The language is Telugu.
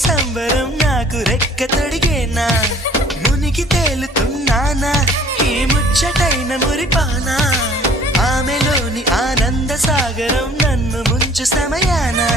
సంబరం నాకు రెక్క తొడిగేనా మునిగి తేలుతున్నానా ఈ ముచ్చటైన మురిపానా ఆమెలోని ఆనంద సాగరం నన్ను ముంచు సమయానా